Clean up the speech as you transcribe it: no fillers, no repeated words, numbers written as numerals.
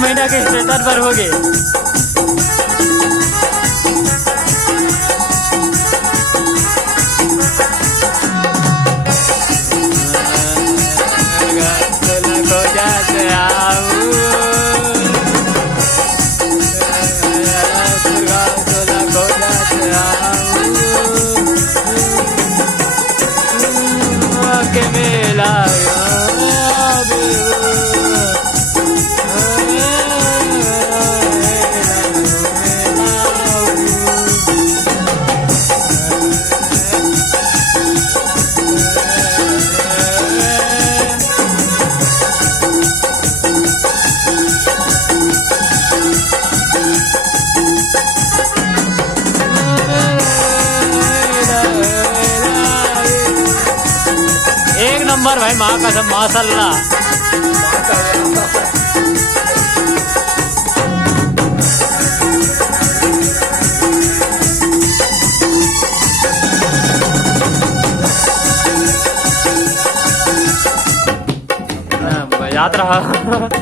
महीना के स्टेटस पर हो गए। एक नंबर भाई, माँ कसम माशाल्लाह। याद रहा।